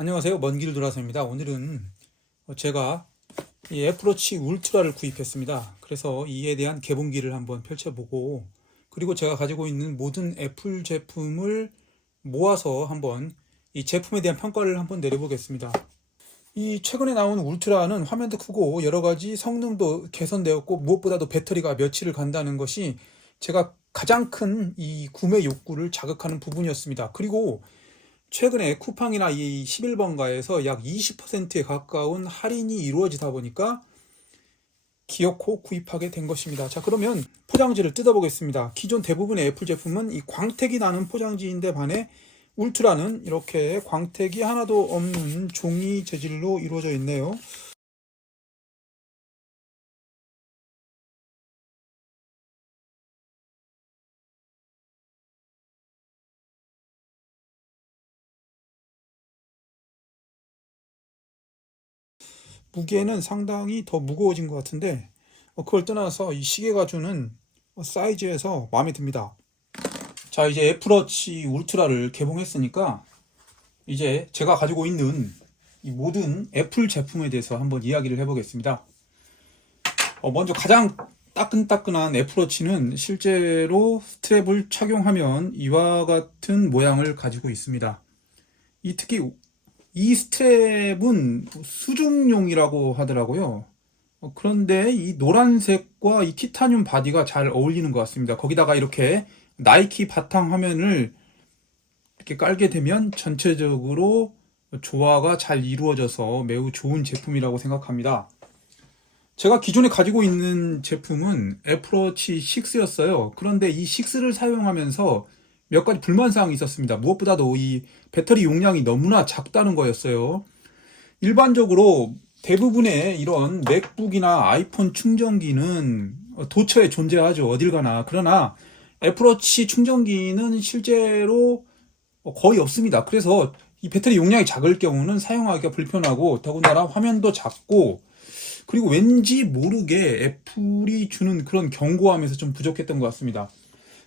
안녕하세요. 먼 길 돌아서입니다. 오늘은 제가 이 애플워치 울트라를 구입했습니다. 그래서 이에 대한 개봉기를 한번 펼쳐보고, 그리고 제가 가지고 있는 모든 애플 제품을 모아서 한번 이 제품에 대한 평가를 한번 내려보겠습니다. 이 최근에 나온 울트라는 화면도 크고 여러 가지 성능도 개선되었고, 무엇보다도 배터리가 며칠을 간다는 것이 제가 가장 큰 이 구매 욕구를 자극하는 부분이었습니다. 그리고 최근에 쿠팡이나 이 11번가에서 약 20%에 가까운 할인이 이루어지다 보니까 기어코 구입하게 된 것입니다. 자, 그러면 포장지를 뜯어보겠습니다. 기존 대부분의 애플 제품은 이 광택이 나는 포장지인데 반해 울트라는 이렇게 광택이 하나도 없는 종이 재질로 이루어져 있네요. 무게는 상당히 더 무거워진 것 같은데, 그걸 떠나서 이 시계가 주는 사이즈에서 마음에 듭니다. 자, 이제 애플워치 울트라를 개봉했으니까 이제 제가 가지고 있는 이 모든 애플 제품에 대해서 한번 이야기를 해보겠습니다. 먼저 가장 따끈따끈한 애플워치는 실제로 스트랩을 착용하면 이와 같은 모양을 가지고 있습니다. 특히 이 스트랩은 수중용이라고 하더라고요. 그런데 이 노란색과 이 티타늄 바디가 잘 어울리는 것 같습니다. 거기다가 이렇게 나이키 바탕 화면을 이렇게 깔게 되면 전체적으로 조화가 잘 이루어져서 매우 좋은 제품이라고 생각합니다. 제가 기존에 가지고 있는 제품은 애플워치 6였어요. 그런데 이 6를 사용하면서 몇 가지 불만사항이 있었습니다. 무엇보다도 이 배터리 용량이 너무나 작다는 거였어요. 일반적으로 대부분의 이런 맥북이나 아이폰 충전기는 도처에 존재하죠. 어딜 가나. 그러나 애플워치 충전기는 실제로 거의 없습니다. 그래서 이 배터리 용량이 작을 경우는 사용하기가 불편하고, 더군다나 화면도 작고, 그리고 왠지 모르게 애플이 주는 그런 경고함에서 좀 부족했던 것 같습니다.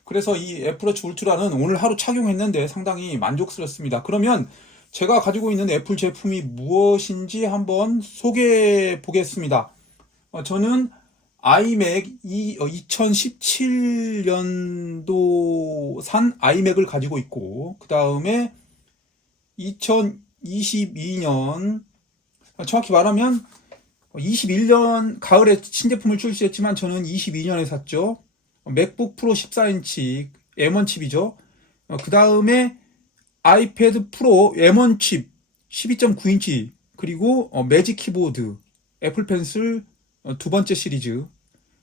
그래서 이 애플워치 울트라는 오늘 하루 착용했는데 상당히 만족스럽습니다. 그러면 제가 가지고 있는 애플 제품이 무엇인지 한번 소개해 보겠습니다. 저는 아이맥 2017년도 산 아이맥을 가지고 있고, 그 다음에 2022년, 정확히 말하면 21년 가을에 신제품을 출시했지만 저는 22년에 샀죠. 맥북 프로 14인치 M1 칩이죠. 그 다음에 아이패드 프로 M1 칩 12.9인치, 그리고 매직 키보드, 애플 펜슬 두 번째 시리즈,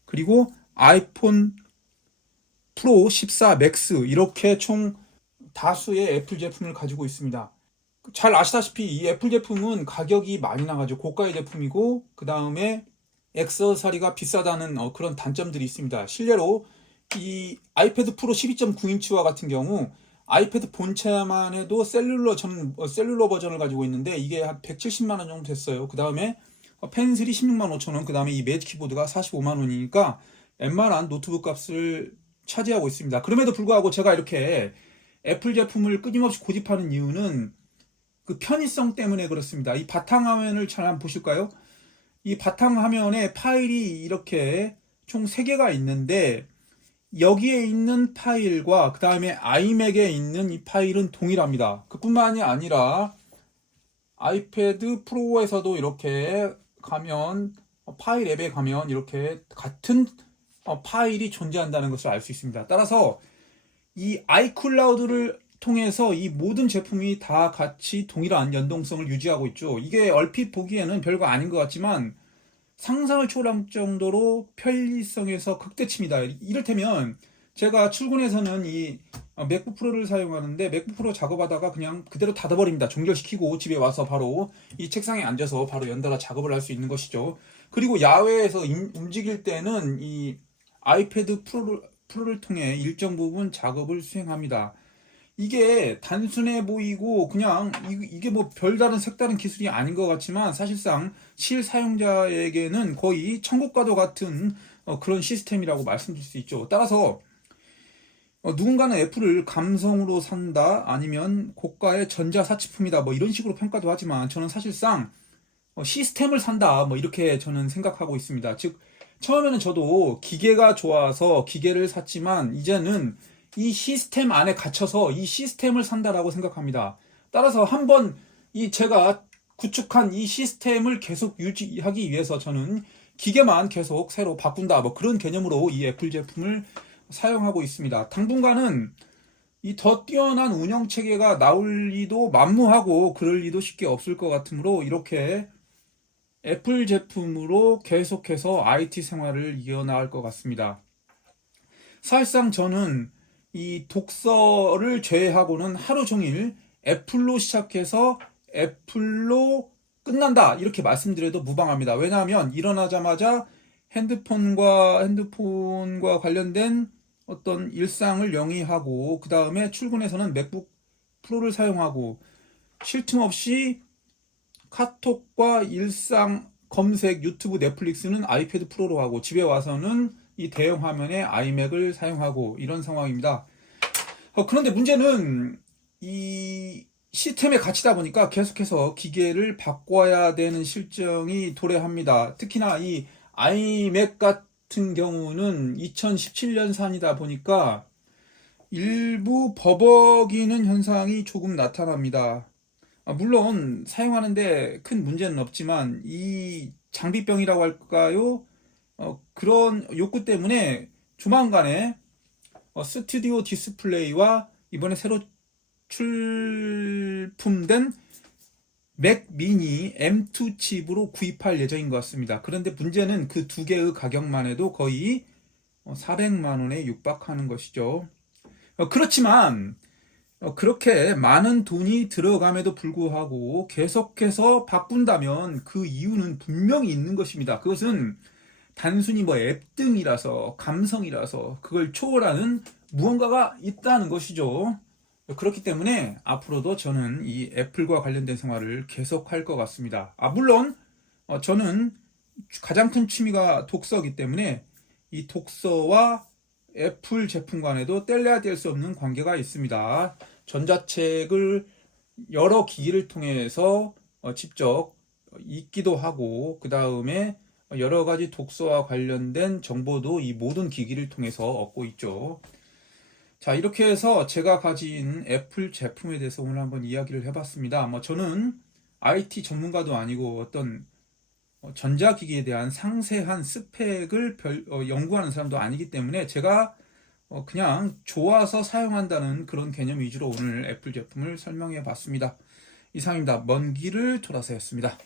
그리고 아이폰 프로 14 맥스, 이렇게 총 다수의 애플 제품을 가지고 있습니다. 잘 아시다시피 이 애플 제품은 가격이 많이 나가죠. 고가의 제품이고, 그 다음에 액세서리가 비싸다는 그런 단점들이 있습니다. 실례로 이 아이패드 프로 12.9인치와 같은 경우 아이패드 본체만 해도 저는 셀룰러 버전을 가지고 있는데 이게 한 170만 원 정도 됐어요. 그 다음에 펜슬이 16만 5천 원, 그 다음에 이 매직 키보드가 45만 원이니까 웬만한 노트북 값을 차지하고 있습니다. 그럼에도 불구하고 제가 이렇게 애플 제품을 끊임없이 고집하는 이유는 그 편의성 때문에 그렇습니다. 이 바탕화면을 잘 한번 보실까요? 이 바탕화면에 파일이 이렇게 총 3개가 있는데, 여기에 있는 파일과 그 다음에 아이맥에 있는 이 파일은 동일합니다. 그뿐만이 아니라 아이패드 프로에서도 이렇게 가면, 파일 앱에 가면 이렇게 같은 파일이 존재한다는 것을 알 수 있습니다. 따라서 이 아이클라우드를 통해서 이 모든 제품이 다 같이 동일한 연동성을 유지하고 있죠. 이게 얼핏 보기에는 별거 아닌 것 같지만 상상을 초월할 정도로 편리성에서 극대치입니다. 이를테면 제가 출근해서는 이 맥북 프로를 사용하는데, 맥북 프로 작업하다가 그냥 그대로 닫아버립니다. 종결시키고 집에 와서 바로 이 책상에 앉아서 바로 연달아 작업을 할 수 있는 것이죠. 그리고 야외에서 움직일 때는 이 아이패드 프로를 통해 일정 부분 작업을 수행합니다. 이게 단순해 보이고 그냥 이게 뭐 별다른 색다른 기술이 아닌 것 같지만, 사실상 실사용자에게는 거의 천국과도 같은 그런 시스템이라고 말씀드릴 수 있죠. 따라서 누군가는 애플을 감성으로 산다, 아니면 고가의 전자사치품이다, 뭐 이런 식으로 평가도 하지만 저는 사실상 시스템을 산다, 뭐 이렇게 저는 생각하고 있습니다. 즉, 처음에는 저도 기계가 좋아서 기계를 샀지만 이제는 이 시스템 안에 갇혀서 이 시스템을 산다라고 생각합니다. 따라서 한번 이 제가 구축한 이 시스템을 계속 유지하기 위해서 저는 기계만 계속 새로 바꾼다, 뭐 그런 개념으로 이 애플 제품을 사용하고 있습니다. 당분간은 이 더 뛰어난 운영 체계가 나올 리도 만무하고 그럴 리도 쉽게 없을 것 같으므로 이렇게 애플 제품으로 계속해서 IT 생활을 이어나갈 것 같습니다. 사실상 저는 이 독서를 제외하고는 하루 종일 애플로 시작해서 애플로 끝난다, 이렇게 말씀드려도 무방합니다. 왜냐하면 일어나자마자 핸드폰과 관련된 어떤 일상을 영위하고, 그 다음에 출근해서는 맥북 프로를 사용하고, 쉴 틈 없이 카톡과 일상 검색, 유튜브, 넷플릭스는 아이패드 프로로 하고, 집에 와서는 이 대형 화면의 아이맥을 사용하고, 이런 상황입니다. 그런데 문제는 이 시스템에 갇히다 보니까 계속해서 기계를 바꿔야 되는 실정이 도래합니다. 특히나 이 아이맥 같은 경우는 2017년산이다 보니까 일부 버벅이는 현상이 조금 나타납니다. 물론 사용하는데 큰 문제는 없지만 이 장비병이라고 할까요? 그런 욕구 때문에 조만간에 스튜디오 디스플레이와 이번에 새로 출품된 맥 미니 M2 칩으로 구입할 예정인 것 같습니다. 그런데 문제는 그 두 개의 가격만 해도 거의 400만 원에 육박하는 것이죠. 그렇지만 그렇게 많은 돈이 들어감에도 불구하고 계속해서 바꾼다면 그 이유는 분명히 있는 것입니다. 그것은 단순히 뭐 앱등이라서, 감성이라서 그걸 초월하는 무언가가 있다는 것이죠. 그렇기 때문에 앞으로도 저는 이 애플과 관련된 생활을 계속할 것 같습니다. 물론 저는 가장 큰 취미가 독서이기 때문에 이 독서와 애플 제품 간에도 뗄래야 뗄 수 없는 관계가 있습니다. 전자책을 여러 기기를 통해서 직접 읽기도 하고, 그 다음에 여러 가지 독서와 관련된 정보도 이 모든 기기를 통해서 얻고 있죠. 자, 이렇게 해서 제가 가진 애플 제품에 대해서 오늘 한번 이야기를 해봤습니다. 저는 IT 전문가도 아니고 어떤 전자기기에 대한 상세한 스펙을 연구하는 사람도 아니기 때문에 제가 그냥 좋아서 사용한다는 그런 개념 위주로 오늘 애플 제품을 설명해 봤습니다. 이상입니다. 먼 길을 돌아서였습니다.